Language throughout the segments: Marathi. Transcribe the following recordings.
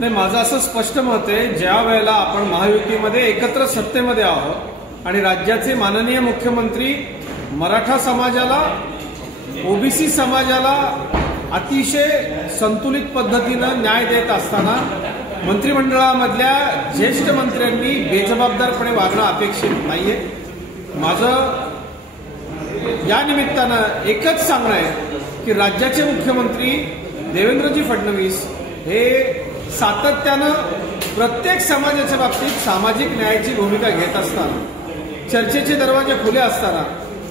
नाही, माझं असं स्पष्ट मत आहे, ज्या वेळेला आपण महायुतीमध्ये एकत्र सत्तेमध्ये आहोत आणि राज्याचे माननीय मुख्यमंत्री मराठा समाजाला, ओबीसी समाजाला अतिशय संतुलित पद्धतीनं न्याय देत असताना मंत्रिमंडळामधल्या ज्येष्ठ मंत्र्यांनी बेजबाबदारपणे वागणं अपेक्षित नाहीये. माझं या निमित्तानं एकच सांगणं आहे की राज्याचे मुख्यमंत्री देवेंद्रजी फडणवीस हे सातत्यानं प्रत्येक समाजाच्या बाबतीत सामाजिक न्यायाची भूमिका घेत असताना, चर्चेचे दरवाजे खुले असताना,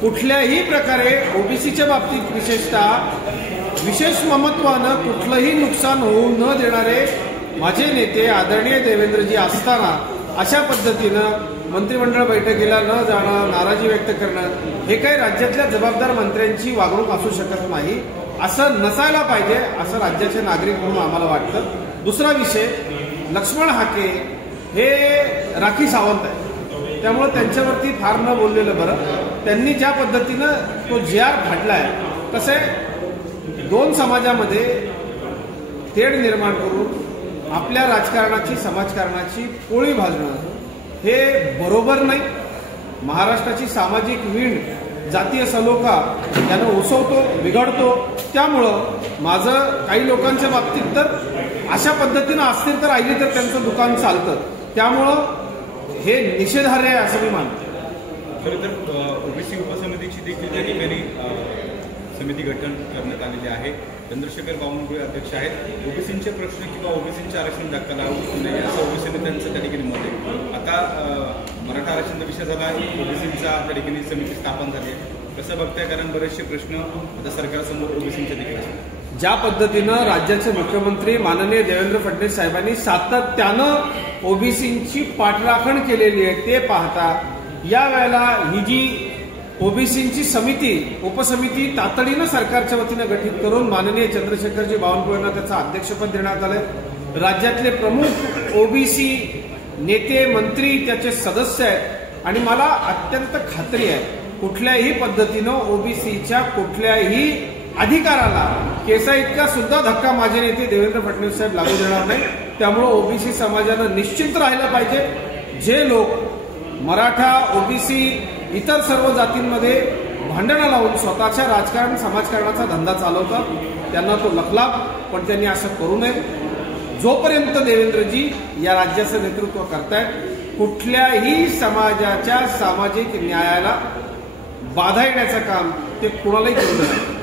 कुठल्याही प्रकारे ओबीसीच्या बाबतीत विशेषतः विशेष ममत्वानं कुठलंही नुकसान होऊ न देणारे माझे नेते आदरणीय देवेंद्रजी असताना अशा पद्धतीनं मंत्रिमंडळ बैठकीला न जाणं, नाराजी व्यक्त करणं, हे काही राज्यातल्या जबाबदार मंत्र्यांची वागणूक असू शकत नाही. असं नसायला पाहिजे असं राज्याचे नागरिक म्हणून आम्हाला वाटतं. दुसरा विषय, लक्ष्मण हाके हे राखी सावंत आहे, त्यामुळे त्यांच्यावरती फार न बोललेलं बरं. त्यांनी ज्या पद्धतीनं तो JR फाडलाय, तसे दोन समाजामध्ये तेढ निर्माण करून आपल्या राजकारणाची, समाजकारणाची पोळी भाजणं हे बरोबर नाही. महाराष्ट्राची सामाजिक वीण जातीय सलोखा यानं उसवतो, बिघडतो. त्यामुळं माझं काही लोकांच्या बाबतीत तर अशा पद्धतीनं अस्थिरता राहिली तर त्यांचं दुकान चालतं. त्यामुळं हे निषेधार्ह आहे असं मी मानतो. खरं तर ओबीसी उपसमितीची देखील त्या ठिकाणी समिती गठन करण्यात आलेली आहे. चंद्रशेखर बावनकुळे अध्यक्ष आहेत. ओबीसींचे प्रश्न किंवा ओबीसींचे आरक्षण धक्का लागू नये असं ओबीसीने त्यांचं त्या ठिकाणी मत आहे. आता मराठा आरक्षणाचा विषय झाला, ओबीसींचा त्या ठिकाणी समिती स्थापन झाली आहे. कसं बघताय, कारण बरेचसे प्रश्न आता सरकारसमोर ओबीसींचे देखील. ज्या पद्धतीनं राज्याचे मुख्यमंत्री माननीय देवेंद्र फडणवीस साहेबांनी सातत्यानं ओबीसींची पाठराखण केलेली आहे, ते पाहता यावेळेला ही जी ओबीसींची समिती, उपसमिती तातडीनं सरकारच्या वतीनं गठीत करून माननीय चंद्रशेखरजी बावनकुळेंना त्याचं अध्यक्षपद देण्यात आलंय. राज्यातले प्रमुख ओबीसी नेते, मंत्री त्याचे सदस्य आहेत आणि मला अत्यंत खात्री आहे कुठल्याही पद्धतीनं ओबीसीच्या कुठल्याही अधिकाराला केसा इतका सुद्धा धक्का माझे नेते देवेंद्र फडणवीस साहेब लागू देणार नाही. त्यामुळे ओबीसी समाजानं निश्चिंत राहिलं पाहिजे. जे लोक मराठा, ओबीसी, इतर सर्व जातींमध्ये भांडणं लावून स्वतःच्या राजकारण, समाजकारणाचा धंदा चालवतात, त्यांना तो लखलाप, पण त्यांनी असं करू नये. जोपर्यंत देवेंद्रजी या राज्याचं नेतृत्व करतायत, कुठल्याही समाजाच्या सामाजिक न्यायाला बाधा येण्याचं काम ते कुणालाही करू नये.